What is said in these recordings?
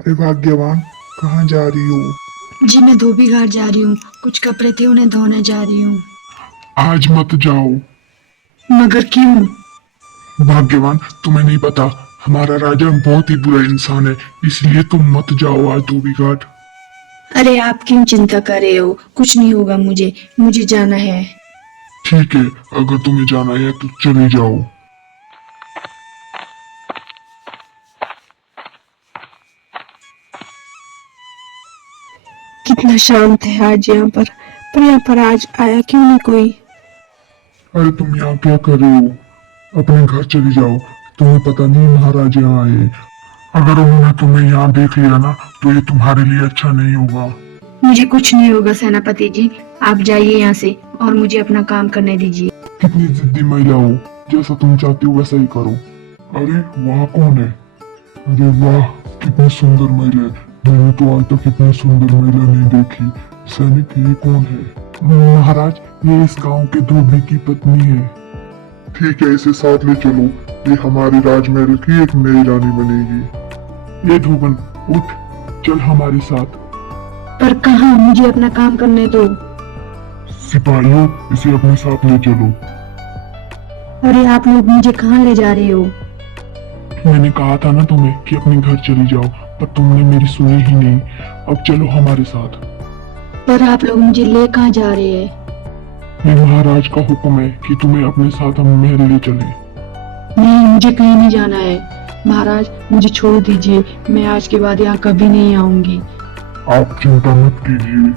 अरे भाग्यवान, कहाँ जा रही हो? जी मैं धोबी घाट जा रही हूँ। कुछ कपड़े थे उन्हें धोने जा रही हूँ। आज मत जाओ। मगर क्यों? भाग्यवान, तुम्हें नहीं पता, हमारा राजा बहुत ही बुरा इंसान है, इसलिए तुम मत जाओ आज धोबी घाट। अरे आप क्यों चिंता कर रहे हो? कुछ नहीं होगा मुझे मुझे जाना है। ठीक है, अगर तुम्हें जाना है तो चले जाओ। कितना शांत है आज यहाँ पर आज आया क्यों नहीं कोई? अरे तुम यहाँ क्या कर रहे हो? अपने घर चले जाओ, तुम्हें पता नहीं महाराज यहाँ आए। अगर उन्होंने तुम्हें यहाँ देख लिया ना तो ये तुम्हारे लिए अच्छा नहीं होगा। मुझे कुछ नहीं होगा सेनापति जी, आप जाइए यहाँ से और मुझे अपना काम करने दीजिए। कितनी जिद्दी महिला हो, जैसा तुम चाहती हो वैसा ही करो। अरे वहाँ कौन है? अरे वाह, कितनी सुंदर महिला है। मैंने तो आज तक इतनी सुंदर महिला नहीं देखी। सैनिक, ये कौन है? महाराज, ये इस गांव के धोबी की पत्नी है। ठीक है, इसे साथ ले चलो, ये हमारे राजमहल की एक नई रानी बनेगी। ये धोबन, उठ, चल हमारे साथ। पर कहाँ? मुझे अपना काम करने दो। सिपाहियों, इसे अपने साथ ले चलो। अरे आप लोग मुझे कहाँ ले जा रहे हो? मैंने कहा था ना तुम्हें कि अपने घर चली जाओ, पर तुमने मेरी सुनी ही नहीं। अब चलो हमारे साथ। पर आप लोग मुझे ले कहाँ जा रहे हैं? ये महाराज का हुक्म है कि तुम्हें अपने साथ हम महल ले चले। नहीं, मुझे कहीं नहीं जाना है। महाराज मुझे छोड़ दीजिए, मैं आज के बाद यहाँ कभी नहीं आऊंगी। आप चिंता मत कीजिए,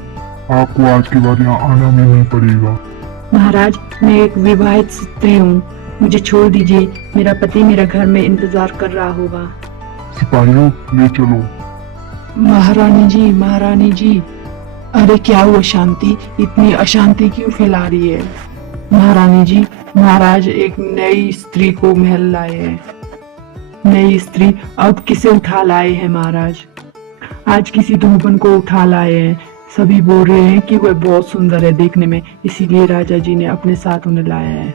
आपको आज के बाद यहाँ आना भी नहीं पड़ेगा। महाराज मैं एक विवाहित स्त्री हूँ, मुझे छोड़ दीजिए। मेरा पति मेरा घर में इंतजार कर रहा होगा। सिपाहियों, ले चलो। महारानी जी, अरे क्या हुआ शांति? इतनी अशांति क्यों फैला रही है? महारानी जी, महाराज एक नई स्त्री को महल लाए हैं। नई स्त्री? अब किसे उठा लाए हैं महाराज? आज किसी धोबन को उठा लाए हैं। सभी बोल रहे हैं कि वह बहुत सुंदर है देखने में, इसीलिए राजा जी ने अपने साथ उन्हें लाया है।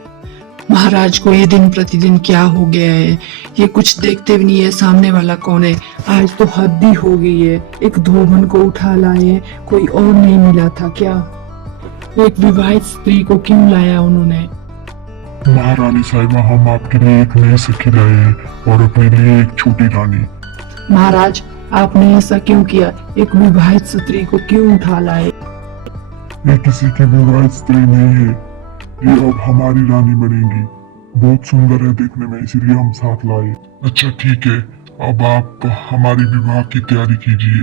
महाराज को ये दिन प्रतिदिन क्या हो गया है? ये कुछ देखते भी नहीं है सामने वाला कौन है। आज तो हद ही हो गई है। एक धोबन को उठा लाए, कोई और नहीं मिला था क्या? एक विवाहित स्त्री को क्यों लाया उन्होंने? महारानी साहिबा, हम आपके लिए एक नई सखी लाए हैं और अपने लिए एक छोटी रानी। महाराज आपने ऐसा क्यों किया? एक विवाहित स्त्री को क्यों उठा लाए? ये किसी की विवाहित स्त्री नहीं है, ये अब हमारी रानी बनेगी। बहुत सुंदर है देखने में, इसीलिए हम साथ लाए। अच्छा ठीक है, अब आप हमारी विवाह की तैयारी कीजिए।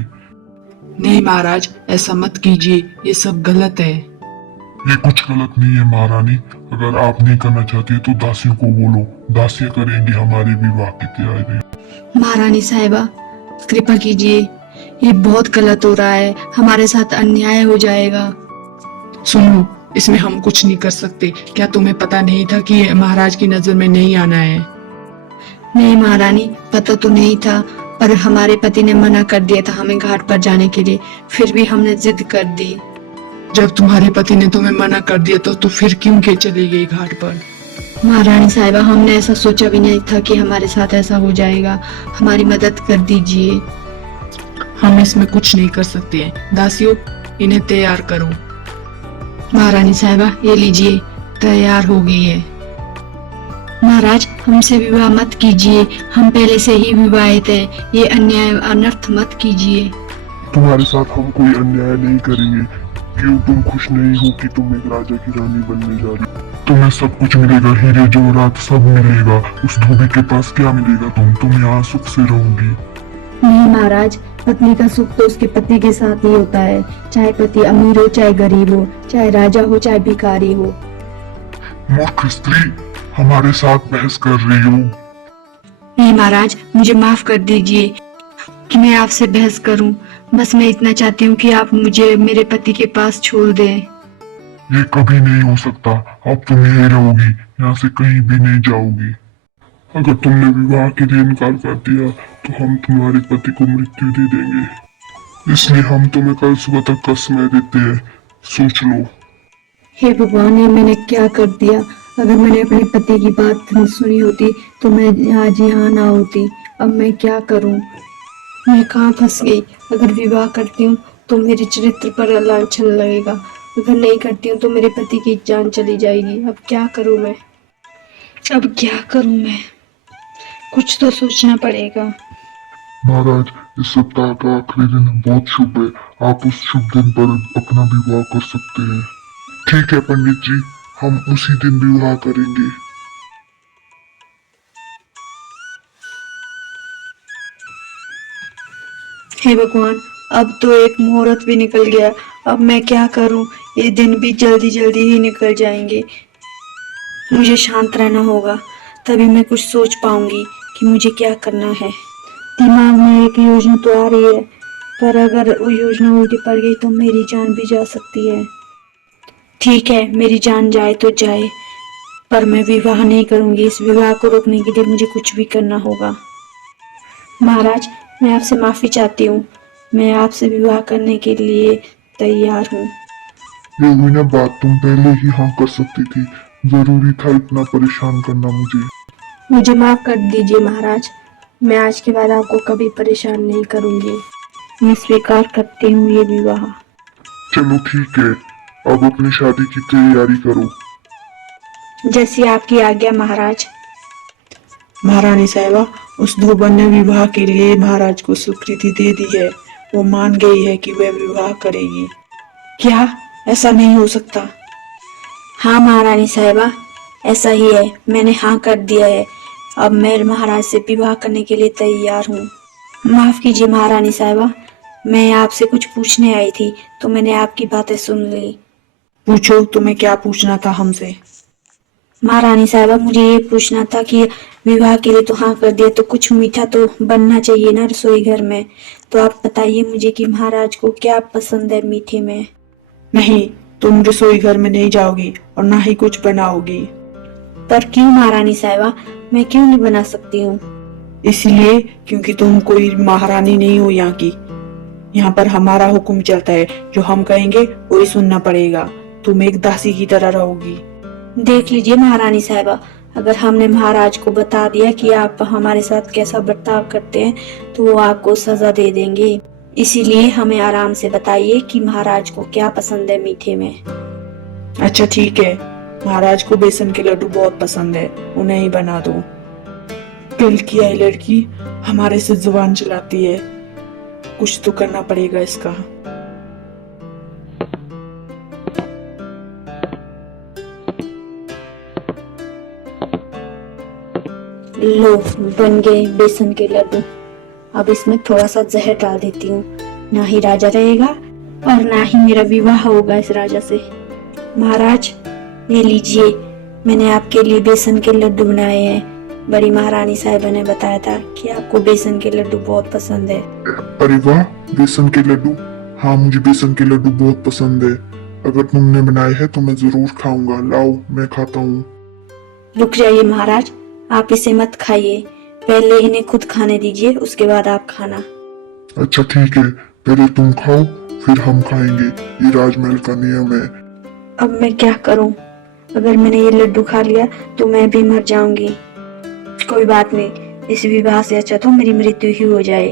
नहीं महाराज, ऐसा मत कीजिए, ये सब गलत है। ये कुछ गलत नहीं है महारानी, अगर आप नहीं करना चाहती तो दासियों को बोलो, दासियां करेंगी हमारी विवाह की तैयारी। महारानी साहिबा कृपा कीजिए, ये बहुत गलत हो रहा है, हमारे साथ अन्याय हो जाएगा। सुनो, इसमें हम कुछ नहीं कर सकते। क्या तुम्हें पता नहीं था कि महाराज की नजर में नहीं आना है? नहीं महारानी, पता तो नहीं था, पर हमारे पति ने मना कर दिया था हमें घाट पर जाने के लिए, फिर भी हमने जिद कर दी। जब तुम्हारे पति ने तुम्हें मना कर दिया तो फिर क्यों के चली गई घाट पर? महारानी साहिबा, हमने ऐसा सोचा भी नहीं था कि हमारे साथ ऐसा हो जाएगा। हमारी मदद कर दीजिए। हम इसमें कुछ नहीं कर सकते हैं। दासियों, इन्हें तैयार करो। महारानी साहिबा, ये लीजिए, तैयार हो गई है। महाराज हमसे विवाह मत कीजिए, हम पहले से ही विवाहित हैं, ये अन्याय अनर्थ मत कीजिए। तुम्हारे साथ हम कोई अन्याय नहीं करेंगे। क्यों तुम खुश नहीं हो कि तुम एक राजा की रानी बनने जा रही? तुम्हें सब कुछ मिलेगा, हीरे जवाहरात सब मिलेगा। उस धोबी के पास क्या मिलेगा? तुम यहाँ सुख से रहोगी। नहीं महाराज, पत्नी का सुख तो उसके पति के साथ ही होता है, चाहे पति अमीर हो चाहे गरीब हो, चाहे राजा हो चाहे भिखारी हो। मूर्ख स्त्री, हमारे साथ बहस कर रही हो? नहीं महाराज, मुझे माफ कर दीजिए कि मैं आपसे बहस करूं। बस मैं इतना चाहती हूँ कि आप मुझे मेरे पति के पास छोड़ दें। ये कभी नहीं हो सकता। अब तुम यही रहोगी, यहाँ से कहीं भी नहीं जाओगी। अगर तुमने विवाह के लिए इनकार कर दिया तो हम तुम्हारे पति को मृत्यु दे देंगे। इसलिए हम तुम्हें कल सुबह तक का समय देते हैं, सोच लो। हे भगवान, ये मैंने क्या कर दिया। अगर मैंने अपने पति की बात नहीं सुनी होती तो मैं आज यहाँ ना होती। अब मैं क्या करूँ, मैं कहाँ फंस गई। अगर विवाह करती हूँ तो मेरे चरित्र पर लांछन लगेगा, अगर नहीं करती हूँ तो मेरे पति की जान चली जाएगी। अब क्या करूँ मैं, अब क्या करूँ मैं, कुछ तो सोचना पड़ेगा। महाराज, इस सप्ताह का आखिरी दिन बहुत शुभ है। आप उस शुभ दिन पर अपना विवाह कर सकते हैं। ठीक है पंडित जी, हम उसी दिन विवाह करेंगे। हे भगवान, अब तो एक मुहूर्त भी निकल गया। अब मैं क्या करूं, ये दिन भी जल्दी जल्दी ही निकल जाएंगे। मुझे शांत रहना होगा, तभी मैं कुछ सोच पाऊंगी कि मुझे क्या करना है। दिमाग में एक योजना तो आ रही है, पर अगर वो योजना उल्टी पड़ गई तो मेरी जान भी जा सकती है। ठीक है, मेरी जान जाए तो जाए, पर मैं विवाह नहीं करूंगी। इस विवाह को रोकने के लिए मुझे कुछ भी करना होगा। महाराज, मैं आपसे माफी चाहती हूँ। मैं आपसे विवाह करने के लिए तैयार हूँ। ये हुई ना बात, तुम पहले ही हाँ कर सकती थी। जरूरी था इतना परेशान करना मुझे। मुझे माफ कर दीजिए महाराज, मैं आज के बाद आपको कभी परेशान नहीं करूंगी। मैं स्वीकार करती हूँ ये विवाह। चलो ठीक है, अब अपनी शादी की तैयारी करो। जैसी आपकी आज्ञा महाराज। महारानी साहिबा, उस धोबन ने विवाह के लिए महाराज को स्वीकृति दे दी है। वो मान गई है कि वह विवाह करेगी। क्या ऐसा नहीं हो सकता? हाँ महारानी साहिबा, ऐसा ही है। मैंने हाँ कर दिया है। अब मैं महाराज से विवाह करने के लिए तैयार हूँ। माफ कीजिए महारानी साहिबा, मैं आपसे कुछ पूछने आई थी तो मैंने आपकी बातें सुन ली। पूछो, तुम्हें क्या पूछना था हमसे? महारानी साहिबा, मुझे ये पूछना था कि विवाह के लिए तो हाँ कर दिया, तो कुछ मीठा तो बनना चाहिए ना रसोई घर में। तो आप बताइए मुझे कि महाराज को क्या पसंद है मीठे में। नहीं, तुम रसोई घर में नहीं जाओगी और ना ही कुछ बनाओगी। पर क्यों महारानी साहिबा, मैं क्यों नहीं बना सकती हूँ? इसलिए क्योंकि तुम कोई महारानी नहीं हो यहाँ की। यहाँ पर हमारा हुक्म चलता है, जो हम कहेंगे वही सुनना पड़ेगा। तुम एक दासी की तरह रहोगी। देख लीजिए महारानी साहिबा, अगर हमने महाराज को बता दिया कि आप हमारे साथ कैसा बर्ताव करते हैं तो वो आपको सजा दे देंगे। इसीलिए हमें आराम से बताइए कि महाराज को क्या पसंद है मीठे में। अच्छा ठीक है, महाराज को बेसन के लड्डू बहुत पसंद है, उन्हें ही बना दो। कल की आई लड़की हमारे से जुबान चलाती है, कुछ तो करना पड़ेगा इसका। लो, बन गए बेसन के लड्डू। अब इसमें थोड़ा सा जहर डाल देती हूँ, ना ही राजा रहेगा और ना ही मेरा विवाह होगा इस राजा से। महाराज, ये लीजिए, मैंने आपके लिए बेसन के लड्डू बनाए हैं। बड़ी महारानी साहिबा ने बताया था कि आपको बेसन के लड्डू बहुत पसंद है। अरे वाह, बेसन के लड्डू। हाँ, मुझे बेसन के लड्डू बहुत पसंद है। अगर तुमने बनाए हैं तो मैं जरूर खाऊंगा। लाओ, मैं खाता हूँ। रुक जाइए महाराज, आप इसे मत खाइए, पहले इन्हें खुद खाने दीजिए, उसके बाद आप खाना। अच्छा ठीक है, पहले तुम खाओ फिर हम खाएंगे, ये राजमहल का नियम है। अब मैं क्या करूं? अगर मैंने ये लड्डू खा लिया तो मैं भी मर जाऊंगी। कोई बात नहीं, इस विवाह से अच्छा तो मेरी मृत्यु ही हो जाए।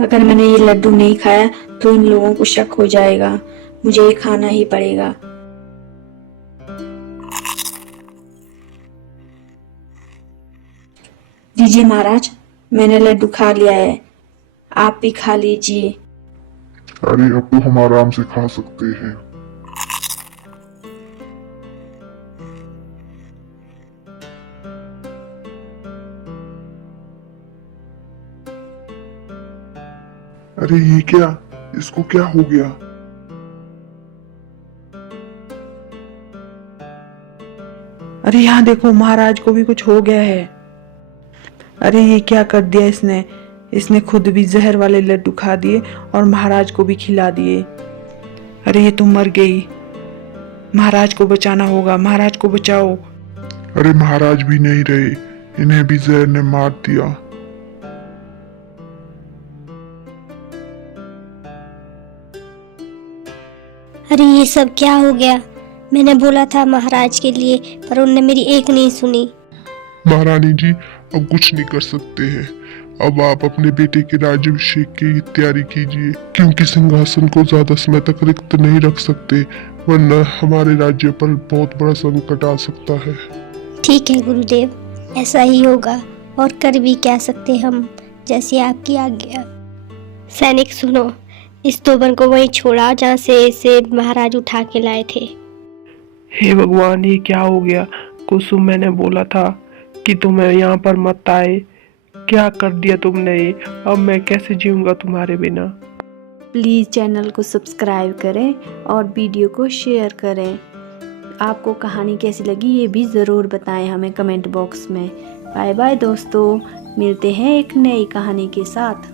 अगर मैंने ये लड्डू नहीं खाया तो इन लोगों को शक हो जाएगा, मुझे ये खाना ही पड़ेगा। लीजिए महाराज, मैंने लड्डू खा लिया है, आप भी खा लीजिए। अरे अब तो हम आराम से खा सकते हैं। अरे ये क्या, इसको क्या हो गया? अरे यहाँ देखो, महाराज को भी कुछ हो गया है। अरे ये क्या कर दिया इसने? इसने खुद भी जहर वाले लड्डू खा दिए और महाराज को भी खिला दिए। अरे ये तो मर गई। महाराज को बचाना होगा, महाराज को बचाओ। अरे महाराज भी नहीं रहे, इन्हें भी जहर ने मार दिया। अरे ये सब क्या हो गया? मैंने बोला था महाराज के लिए, पर उनने मेरी एक नहीं सुनी। महारानी जी, अब कुछ नहीं कर सकते हैं। अब आप अपने बेटे के राज्याभिषेक की तैयारी कीजिए, क्योंकि सिंहासन को ज्यादा समय तक रिक्त नहीं रख सकते, वरना हमारे राज्य पर बहुत बड़ा संकट आ सकता है। ठीक है गुरुदेव, ऐसा ही होगा, और कर भी क्या सकते हम, जैसी आपकी आज्ञा। सैनिक सुनो, इस तोबन को वहीं छोड़ा जहाँ से इसे महाराज उठा के लाए थे। हे भगवान, ये क्या हो गया? कुसुम, मैंने बोला था कि तुम्हें यहाँ पर मत आए, क्या कर दिया तुमने ये? अब मैं कैसे जीऊंगा तुम्हारे बिना? प्लीज़ चैनल को सब्सक्राइब करें और वीडियो को शेयर करें। आपको कहानी कैसी लगी ये भी ज़रूर बताएं हमें कमेंट बॉक्स में। बाय बाय दोस्तों, मिलते हैं एक नई कहानी के साथ।